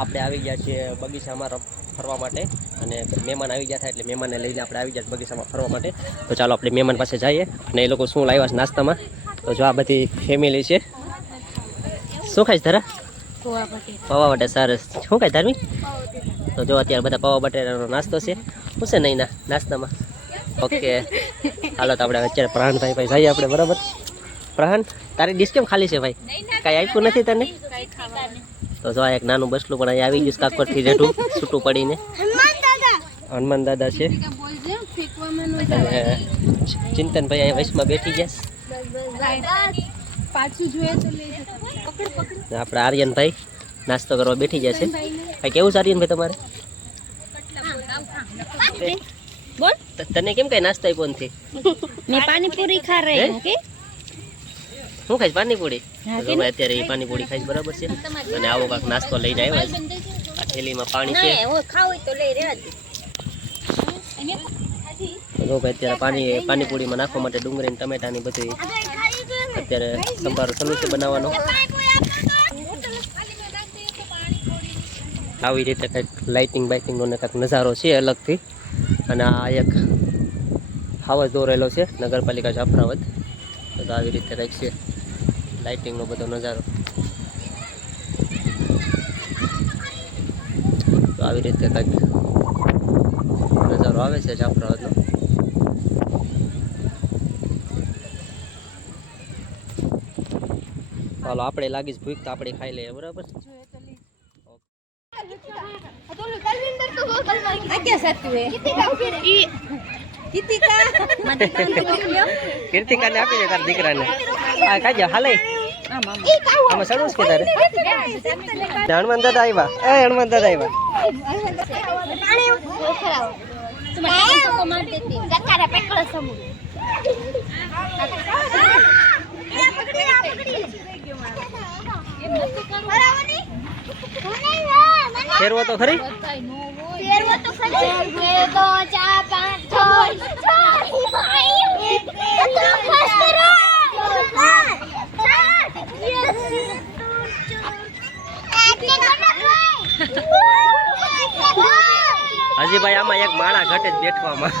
આપણે આવી ગયા છીએ બગીચામાં ફરવા માટે અને મહેમાન આવી ગયા થાય એટલે મહેમાનને લઈને આપણે આવી ગયા બગીચામાં ફરવા માટે. તો ચાલો આપણે મહેમાન પાસે જઈએ અને એ લોકો શું લાવ્યા છે નાસ્તામાં. તો જો આ બધી ફેમિલી છે. શું ખાઈશ તારા? પૌવા બટેટા. સરસ. શું ખાય ધાર્મિક? તો જો અત્યારે બધા પૌવા બટેટાનો નાસ્તો છે. શું છે નહીં નાસ્તામાં? ઓકે હાલો તો આપણે અત્યારે પ્રહાનભાઈ ભાઈ જઈએ આપણે. બરાબર પ્રહાન, તારી ડીશ કેમ ખાલી છે ભાઈ? કાંઈ આપ્યું નથી તને? તો જો આ એક નાનું બસલું પણ અહીંયા આવી ગયું કાકોરથી રેઠું છૂટું પડીને. હનુમાન દાદા છે અને ચિંતનભાઈ અહીંયા વૈશમાં બેઠી ગયા. આપણે આર્યનભાઈ નાસ્તો કરવા બેઠી ગયા છે. કઈ કેવું છે આર્યનભાઈ તમારે? બોલ તને કેમ કઈ નાસ્તો આપ્યો નથી? मैं पानी पूरी खा रही हूं ओके. હું ખાઈશ પાણીપુરી? અત્યારે એ પાણીપુરી ખાઈશ. બરાબર છે. અને આવો કાંક નાસ્તો લઈને આવ્યા છે. આ થેલીમાં પાણી છે. જો ભાઈ અત્યારે પાણીપુરીમાં નાખવા માટે ડુંગળી ને ટમેટા ની બધી અત્યારે સંભારો ચાલુ છે બનાવવાનો. આવી રીતે કંઈક લાઇટિંગ બાઇટિંગનો ને કંઈક નજારો છે અલગથી. અને આ એક હાવસ દોરેલો છે નગરપાલિકા જાફરાબાદ. તો આવી રીતે કંઈક છે લાઇટિંગનો બધો નજારો. તો આવી રીતે કંઈક નજારો આવે છે જાફરાબાદનો. ચાલો આપણે લાગીશ ભૂખ તો આપણે ખાઈ લઈએ. બરાબર. કીર્તિકા ને આપી દે તારા દીકરાને. આ ખાઈ જા હાલે. આમાં સડું કે તારે? હનુમાન દાદા આવ્યા. હનુમાન દાદા આવ્યા. ફેરવો તો ખરી. હજી ભાઈ આમાં એક માળા ઘટે જ બેઠવામાં.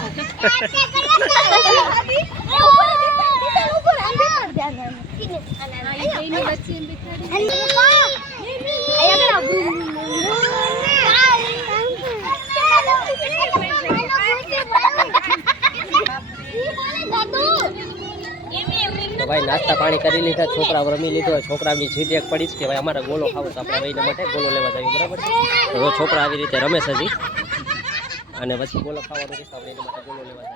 તો ભાઈ નાસ્તા પાણી કરી લીધા, છોકરા રમી લીધો. છોકરાની જીદ એક પડી છે કે ભાઈ અમારે ગોલો ખાવો તો આપણે ભાઈના માટે ગોલો લેવા જઈએ. બરાબર. તો છોકરા આવી રીતે રમે છે હજી અને પછી ગોલો ખાવાનું કહીશ આપણે એના માટે ગોલો લેવા જઈએ.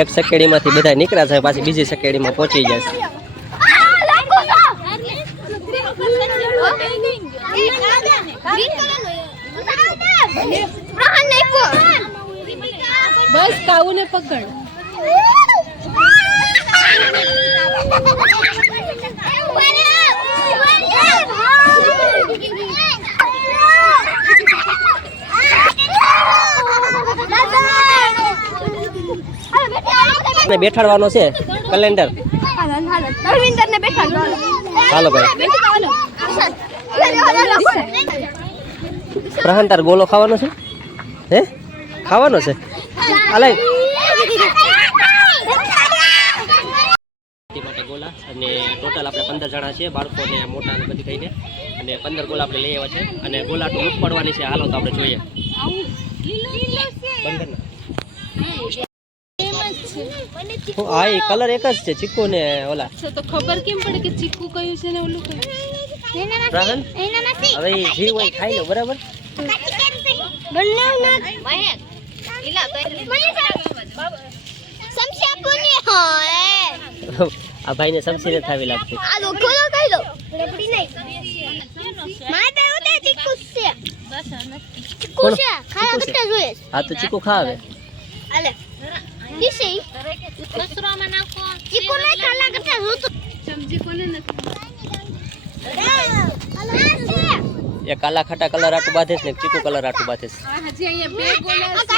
એક સકેડીમાંથી બધા નીકળ્યા છે, પાછી બીજી સકેડીમાં પહોંચી જશે. બસ કાઉને પકડ. બેઠાડવાનો છે કેલેન્ડર. ચાલો ભાઈ. પ્રહાન તાર ગોલો ખાવાનો છે? હે ખાવાનો છે? અલે માટે ગોલા અને ટોટલ આપણે 15 જણા છે, બાળકો ને મોટા ને બધી થઈને, અને 15 ગોલા આપણે લઈ આવ્યા છે. અને ગોલા તો લૂટ પડવાની છે. હાલો તો આપણે જોઈએ. હા એ કલર એક જ છે, ચીકુ ને ઓલા. તો ખબર કેમ પડે કે ચીકુ કયું છે ને ઓલું કયું? પ્રહન હવે જી હોય ખાઈ લો. બરાબર. આ ભાઈ ને સમસી ને થાવી લાગતી. હા તો ચીકુ ખાવે. એક કાલા ખાટા કલર આટું બાંધીશ ને એક ચીકુ કલર આટું બાંધીશ. હજી અહીંયા બે ગોલા